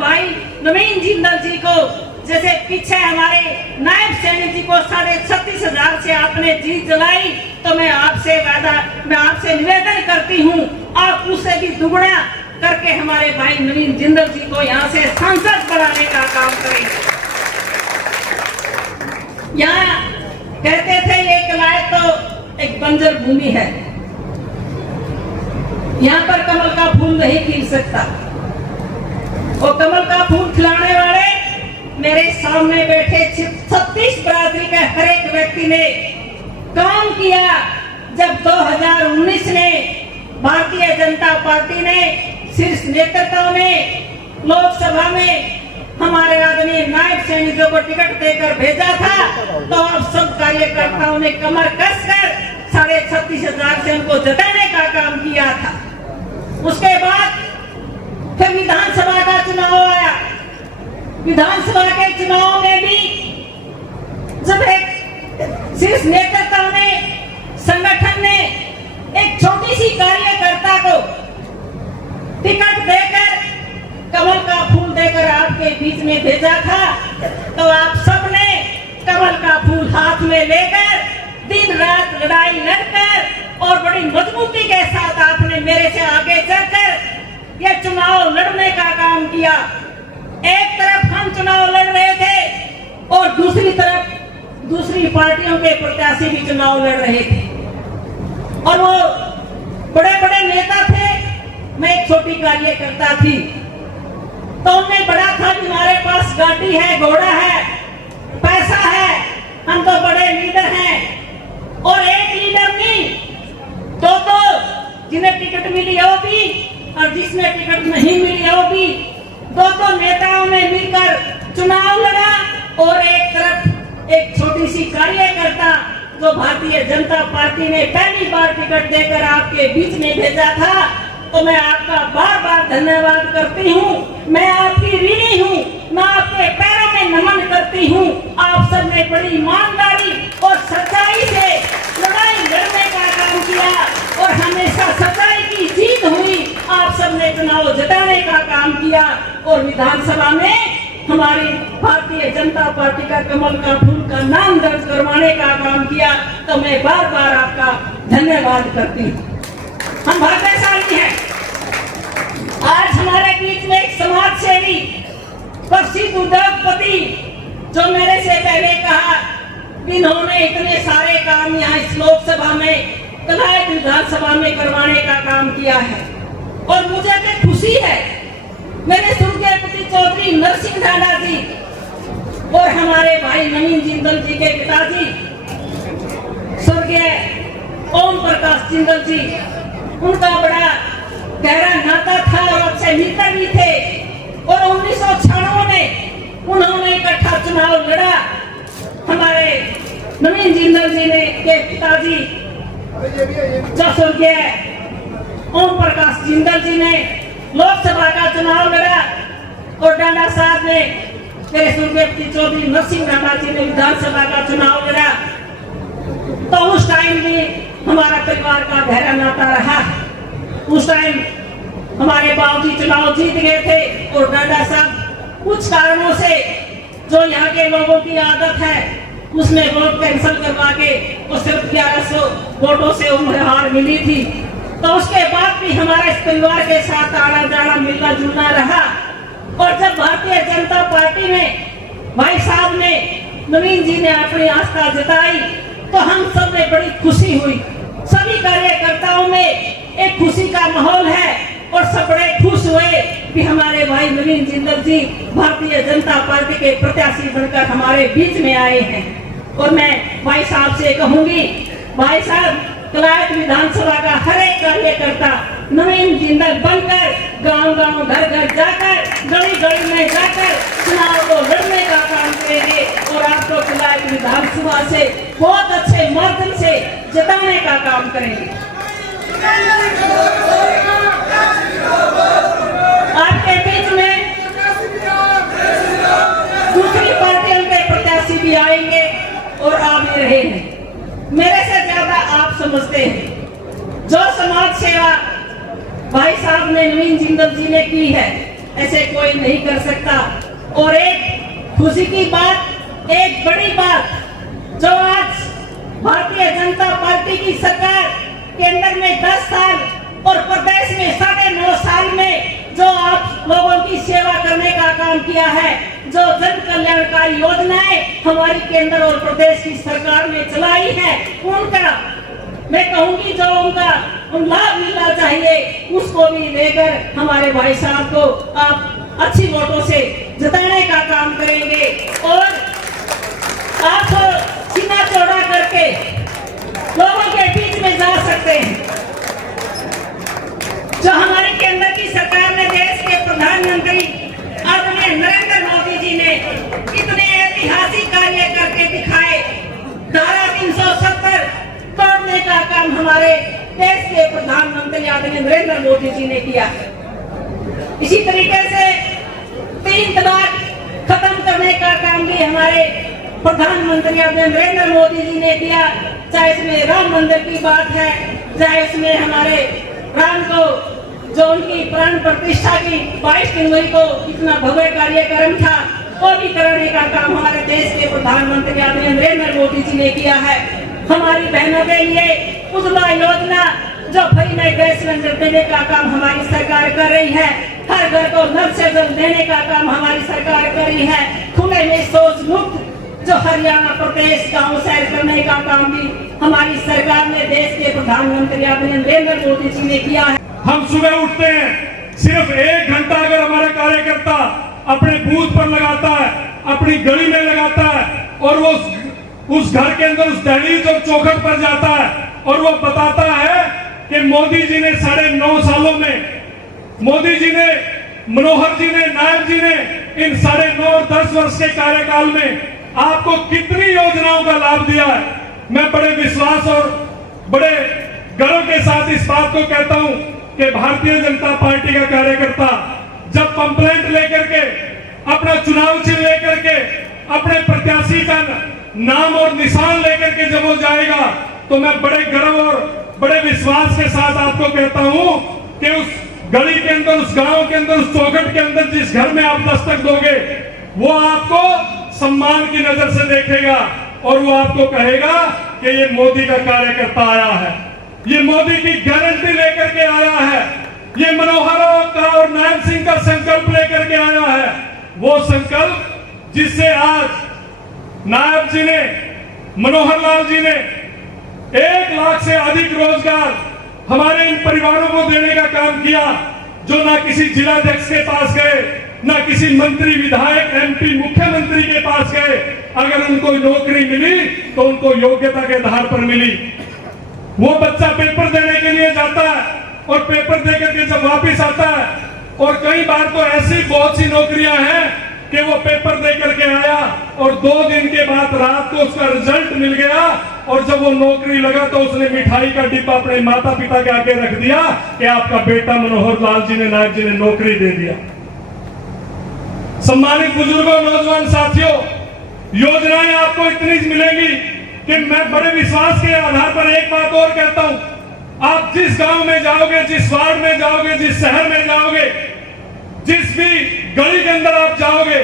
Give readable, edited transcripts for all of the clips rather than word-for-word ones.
भाई नवीन जिंदल जी को, जैसे पीछे हमारे नायब सैनिक जी को 36,500 से आपने जीत दिलाई, तो मैं आपसे निवेदन करती हूँ आप उससे भी दुगना करके हमारे भाई नवीन जिंदल जी को यहाँ से सांसद बनाने का काम करें। यहाँ कहते थे ये किला तो एक बंजर भूमि है, यहाँ पर कमल का फूल नहीं खिल सकता। और कमल का फूल खिलाने वाले मेरे सामने बैठे 36 बरादरी के हर एक व्यक्ति ने काम किया। जब 2019 ने भारतीय जनता पार्टी ने शीर्ष नेतृत्व ने लोकसभा में हमारे आदरणीय नायब सैनिकों को टिकट देकर भेजा था, तो आप सब कार्यकर्ताओं ने कमर कसकर 36,500 से उनको जिताने का काम किया था। उसके बाद फिर विधानसभा का चुनाव आया। विधानसभा के चुनाव में भी जब एक शीर्ष नेतृत्व ने, संगठन ने एक छोटी सी कार्यकर्ता को टिकट देकर, कमल का फूल देकर आपके बीच में भेजा था, तो आप सबने कमल का फूल हाथ में लेकर दिन रात लड़ाई लड़कर और बड़ी मजबूती के साथ आपने मेरे से आगे चलकर यह चुनाव लड़ने का काम किया। एक तरफ हम चुनाव लड़ रहे थे और दूसरी तरफ दूसरी पार्टियों के प्रत्याशी भी चुनाव लड़ रहे थे, और वो बड़े बड़े नेता थे, मैं एक छोटी कार्यकर्ता थी। तो उनने बड़ा था कि हमारे पास गाड़ी है, घोड़ा है, पैसा है, हम तो बड़े लीडर हैं। और एक लीडर नहीं, तो जिन्हें टिकट मिली वो भी और जिसने टिकट नहीं मिली वो भी, दो नेताओं ने मिलकर चुनाव लड़ा। और एक तरफ एक छोटी सी कार्यकर्ता जो भारतीय जनता पार्टी ने पहली बार टिकट देकर आपके बीच में भेजा था, तो मैं आपका बार बार धन्यवाद करती हूँ। मैं आपकी ऋणी हूँ, मैं आपके पैरों में नमन करती हूँ। आप सबने बड़ी ईमानदारी और सच्चाई से लड़ाई लड़ने का काम किया और हमेशा सच्चाई की जीत हुई। आप सबने चुनाव जिताने का काम किया और विधानसभा में हमारी भारतीय जनता पार्टी का कमल का फूल का नाम दर्ज करवाने का काम किया। तो मैं बार बार आपका धन्यवाद करती हूँ। हम भाग्यशाली हैं। आज हमारे बीच में एक समाज सेवी, प्रसिद्ध उद्योगपति, जो मेरे से पहले कहा, इन्होंने इतने सारे काम यहाँ इस लोकसभा में, कलायत विधानसभा में करवाने का काम किया है। और मुझे तो खुशी है, मेरे स्वर्गीय चौधरी नरसिंह ढांडा जी और हमारे भाई नवीन जिंदल जी के पिताजी स्वर्गीय ओम प्रकाश जिंदल जी, उनका बड़ा गहरा नाता था और अच्छे मित्र भी थे। और 1996 में उन्होंने इकट्ठा चुनाव लड़ा। हमारे नवीन जिंदल जी ने के पिताजी स्वर्गीय ओम प्रकाश जिंदल जी ने लोकसभा का चुनाव लड़ा और डांडा साहब ने, मेरे स्वर्गीय चौधरी नरसिंह ढांडा जी ने विधानसभा का चुनाव लड़ा। तो उस टाइम भी हमारा परिवार का गहरा नाता रहा। उस टाइम हमारे बाबूजी चुनाव जीत गए थे और डांडा साहब कुछ कारणों से, जो यहाँ के लोगों की आदत है, उसने वोट कैंसिल करवा के वो सिर्फ 1100 वोटों से उन्हें हार मिली थी। तो उसके बाद भी हमारे इस परिवार के साथ आना जाना मिलना जुलना रहा। और जब भारतीय जनता पार्टी में भाई साहब ने, नवीन जी ने अपनी आस्था जताई, तो हम सब में बड़ी खुशी हुई। सभी कार्यकर्ताओं में एक खुशी का माहौल है और सब बड़े खुश हुए कि हमारे भाई नवीन जिंदल जी भारतीय जनता पार्टी के प्रत्याशी बनकर हमारे बीच में आए हैं। और मैं भाई साहब से कहूंगी, भाई साहब, कलायत विधानसभा का हर एक कार्यकर्ता नवीन जिंदल बनकर गांव गांव घर घर जाकर गली गली में जाकर चुनाव को लड़ने का काम करेंगे और आपको कलायत विधानसभा से बहुत अच्छे माध्यम से जिताने का काम करेंगे। आपके बीच में दूसरी पार्टियों के प्रत्याशी भी आएंगे और आ भी रहे हैं। मेरे से ज्यादा आप समझते हैं जो समाज सेवा भाई साहब ने नवीन जिंदल जी ने की है। ऐसे कोई नहीं कर सकता। और एक खुशी की बात, एक बड़ी बात, जो आज भारतीय जनता पार्टी की सरकार केंद्र में 10 साल और प्रदेश में 9.5 साल में जो आप लोगों की सेवा करने का काम किया है, जो जन कल्याणकारी योजनाएं हमारी केंद्र और प्रदेश की सरकार ने चलाई है, उनका मैं कहूंगी जो उनका लाभ मिलना चाहिए उसको भी लेकर हमारे भाई साहब को आप अच्छी वोटों से जिताने का काम करेंगे। और आप सीना चौड़ा करके लोगों के बीच में जा सकते हैं। जो हमारे केंद्र की सरकार ने, देश के प्रधानमंत्री आदरणीय नरेंद्र मोदी जी ने कितने ऐतिहासिक कार्य करके दिखाए। धारा 370 तोड़ने का काम हमारे देश के प्रधानमंत्री आदरणीय नरेंद्र मोदी जी ने किया। इसी तरीके से 3 तलाक खत्म करने का काम भी हमारे प्रधानमंत्री आदरणीय नरेंद्र मोदी जी ने किया। चाहे इसमें राम मंदिर की बात है, चाहे इसमें हमारे राम को जो उनकी प्राण प्रतिष्ठा की 22 जनवरी को इतना भव्य कार्यक्रम था, वो भी कराने का काम हमारे देश के प्रधानमंत्री आदरणीय नरेंद्र मोदी जी ने किया है। हमारी बहनों के लिए उज्ज्वला योजना जो फ्री में गैस सिलेंडर देने का काम हमारी सरकार कर रही है, हर घर को नल से जल देने का काम हमारी सरकार कर रही है, खुले में शौच मुक्त जो हरियाणा प्रदेश गांव शहर करने का काम भी हमारी सरकार ने देश के प्रधानमंत्री आदरणीय नरेंद्र मोदी जी ने किया है। हम सुबह उठते हैं, सिर्फ 1 घंटा अगर हमारा कार्यकर्ता अपने बूथ पर लगाता है, अपनी गली में लगाता है और वो उस घर के अंदर उस दहलीज और चौखट पर जाता है और वो बताता है कि मोदी जी ने 9.5 सालों में, मोदी जी ने, मनोहर जी ने, नायब जी ने इन 9.5 और 10 वर्ष के कार्यकाल में आपको कितनी योजनाओं का लाभ दिया है। मैं बड़े विश्वास और बड़े गर्व के साथ इस बात को कहता हूं कि भारतीय जनता पार्टी का कार्यकर्ता जब पंपलेट लेकर के, अपना चुनाव चिन्ह लेकर के, अपने प्रत्याशी का नाम और निशान लेकर के जब वो जाएगा, तो मैं बड़े गर्व और बड़े विश्वास के साथ आपको कहता हूं कि उस गली के अंदर, उस गांव के अंदर, उस चौखट के अंदर जिस घर में आप दस्तक दोगे, वो आपको सम्मान की नजर से देखेगा और वो आपको कहेगा कि ये मोदी का कार्यकर्ता आया है, ये मोदी की गारंटी लेकर के आया है, ये मनोहर का और नायब सिंह का संकल्प लेकर के आया है। वो संकल्प जिससे आज नायब जी ने, मनोहर लाल जी ने 1 लाख से अधिक रोजगार हमारे इन परिवारों को देने का काम किया, जो ना किसी जिलाध्यक्ष के पास गए, ना किसी मंत्री, विधायक, एमपी, मुख्यमंत्री के पास गए। अगर उनको नौकरी मिली तो उनको योग्यता के आधार पर मिली। वो बच्चा पेपर देने के लिए जाता है और पेपर देकर के जब वापस आता है, और कई बार तो ऐसी बहुत सी नौकरियां हैं कि वो पेपर देकर के आया और 2 दिन के बाद रात को उसका रिजल्ट मिल गया और जब वो नौकरी लगा तो उसने मिठाई का डिब्बा अपने माता पिता के आगे रख दिया कि आपका बेटा मनोहर लाल जी ने, नायब जी ने नौकरी दे दिया। सम्मानित बुजुर्गों, नौजवान साथियों, योजनाएं आपको इतनी मिलेंगी कि मैं बड़े विश्वास के आधार पर एक बात और कहता हूं, आप जिस गांव में जाओगे, जिस वार्ड में जाओगे, जिस शहर में जाओगे, जिस भी गली के अंदर आप जाओगे,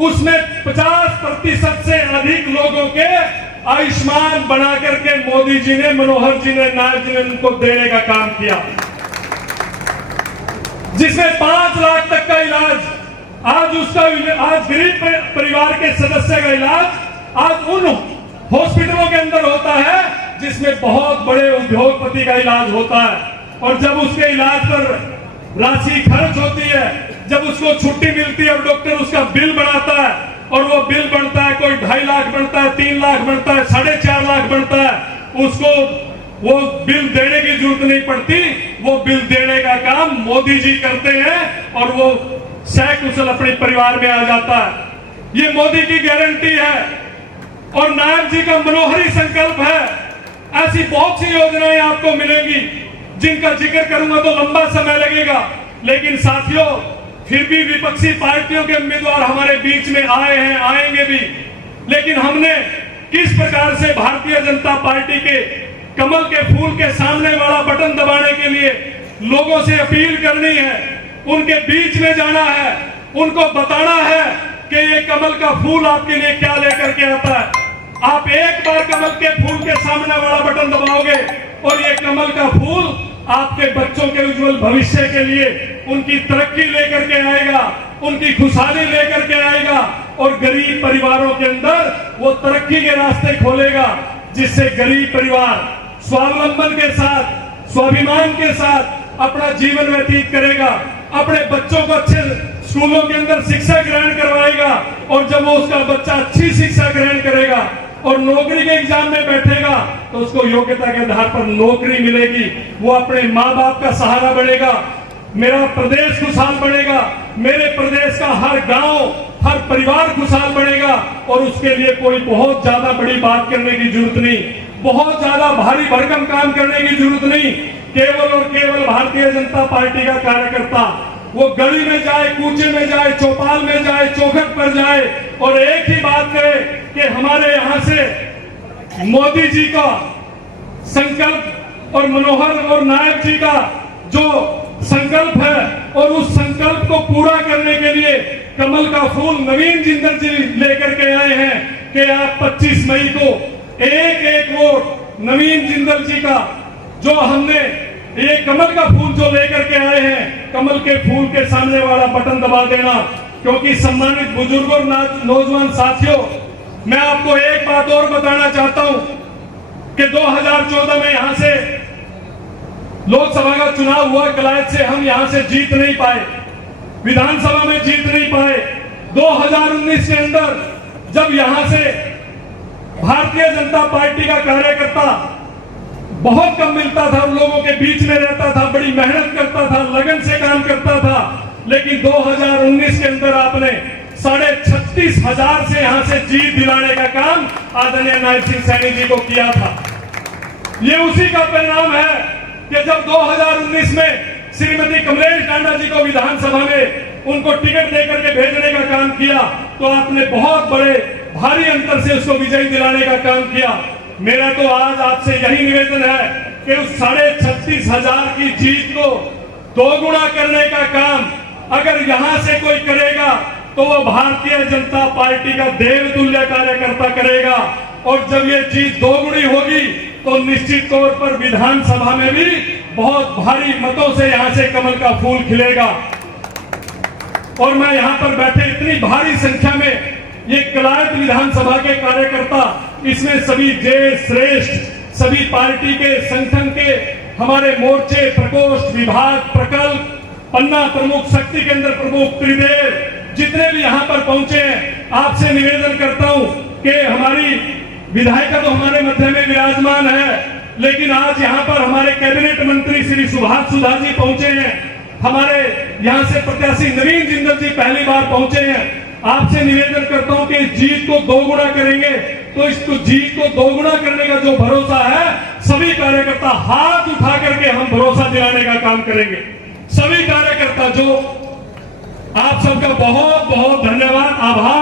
उसमें 50% से अधिक लोगों के आयुष्मान बना करके मोदी जी ने, मनोहर जी ने, नायब जी ने उनको देने का काम किया, जिसमें 5 लाख तक का इलाज आज उसका, आज गरीब परिवार के सदस्य का इलाज आज उन हॉस्पिटलों के अंदर होता है जिसमें बहुत बड़े उद्योगपति का इलाज होता है। और जब उसके इलाज पर राशि खर्च होती है, जब उसको छुट्टी मिलती है और डॉक्टर उसका बिल बनाता है, और वो बिल बनता है, कोई 2.5 लाख बनता है, 3 लाख बनता है, 4.5 लाख बनता है, उसको वो बिल देने की जरूरत नहीं पड़ती, वो बिल देने का काम मोदी जी करते हैं और वो सकुशल अपने परिवार में आ जाता है। ये मोदी की गारंटी है और नायब जी का मनोहरी संकल्प है। ऐसी बहुत सी योजनाएं आपको मिलेंगी जिनका जिक्र करूंगा तो लंबा समय लगेगा, लेकिन साथियों, फिर भी विपक्षी पार्टियों के उम्मीदवार हमारे बीच में आए हैं, आएंगे भी, लेकिन हमने किस प्रकार से भारतीय जनता पार्टी के कमल के फूल के सामने वाला बटन दबाने के लिए लोगों से अपील करनी है उनके बीच में जाना है, उनको बताना है कि ये कमल का फूल आपके लिए क्या लेकर के आता है। आप एक बार कमल के फूल के सामने वाला बटन दबाओगे और ये कमल का फूल आपके बच्चों के उज्जवल भविष्य के लिए उनकी तरक्की लेकर के आएगा, उनकी खुशहाली लेकर के आएगा और गरीब परिवारों के अंदर वो तरक्की के रास्ते खोलेगा, जिससे गरीब परिवार स्वावलंबन के साथ, स्वाभिमान के साथ अपना जीवन व्यतीत करेगा, अपने बच्चों को अच्छे स्कूलों के अंदर शिक्षा ग्रहण करवाएगा और जब वो उसका बच्चा अच्छी शिक्षा ग्रहण करेगा और नौकरी के एग्जाम में बैठेगा तो उसको योग्यता के आधार पर नौकरी मिलेगी, वो अपने माँ बाप का सहारा बनेगा, मेरा प्रदेश खुशहाल बनेगा, मेरे प्रदेश का हर गांव, हर परिवार खुशहाल बनेगा। और उसके लिए कोई बहुत ज्यादा बड़ी बात करने की जरूरत नहीं, बहुत ज्यादा भारी भरकम काम करने की जरूरत नहीं। केवल और केवल भारतीय जनता पार्टी का कार्यकर्ता वो गली में जाए, कूचे में जाए, चौपाल में जाए, चौखट पर जाए और एक ही बात कहे कि हमारे यहां से मोदी जी का संकल्प और मनोहर और नायक जी का जो संकल्प है और उस संकल्प को पूरा करने के लिए कमल का फूल नवीन जिंदल जी लेकर के आए हैं कि आप 25 मई को एक एक वोट नवीन जिंदल जी का जो हमने ये कमल का फूल जो लेकर के आए हैं, कमल के फूल के सामने वाला बटन दबा देना। क्योंकि सम्मानित बुजुर्गों और नौजवान साथियों, मैं आपको एक बात और बताना चाहता हूं कि 2014 में यहां से लोकसभा का चुनाव हुआ, कलायत से हम यहां से जीत नहीं पाए, विधानसभा में जीत नहीं पाए। 2019 के अंदर जब यहां से भारतीय जनता पार्टी का कार्यकर्ता बहुत कम मिलता था, लोगों के बीच में रहता था, बड़ी मेहनत करता था, लगन से काम करता था, लेकिन 2019 के अंदर आपने 36,500 से यहां से जीत दिलाने का काम आदरणीय नायब सिंह सैनी जी को किया था। ये उसी का परिणाम है कि जब 2019 में श्रीमती कमलेश टांडा जी को विधानसभा में उनको टिकट देकर के भेजने का काम किया तो आपने बहुत बड़े भारी अंतर से उसको विजयी दिलाने का काम किया। मेरा तो आज आपसे यही निवेदन है कि उस 36,500 की जीत को दोगुना करने का काम अगर यहां से कोई करेगा तो वो भारतीय जनता पार्टी का देवतुल्य कार्यकर्ता करेगा। और जब ये जीत दोगुनी होगी तो निश्चित तौर पर विधानसभा में भी बहुत भारी मतों से यहां से कमल का फूल खिलेगा। और मैं यहां पर बैठे इतनी भारी संख्या में ये कलायत विधानसभा के कार्यकर्ता, इसमें सभी ज्येष्ठ श्रेष्ठ, सभी पार्टी के संगठन के हमारे मोर्चे, प्रकोष्ठ, विभाग, प्रकल्प, पन्ना प्रमुख, शक्ति केंद्र प्रमुख, त्रिदेव, जितने भी यहाँ पर पहुंचे हैं, आपसे निवेदन करता हूं कि हमारी विधायिका तो हमारे मध्य में विराजमान है, लेकिन आज यहाँ पर हमारे कैबिनेट मंत्री श्री सुभाष सुधा जी पहुंचे हैं, हमारे यहाँ से प्रत्याशी नवीन जिंदल जी पहली बार पहुंचे हैं। आपसे निवेदन करता हूं कि जीत को दोगुना करेंगे, तो इस जीत को दोगुना करने का जो भरोसा है, सभी कार्यकर्ता हाथ उठा करके हम भरोसा दिलाने का काम करेंगे। सभी कार्यकर्ता जो, आप सबका बहुत बहुत धन्यवाद, आभार।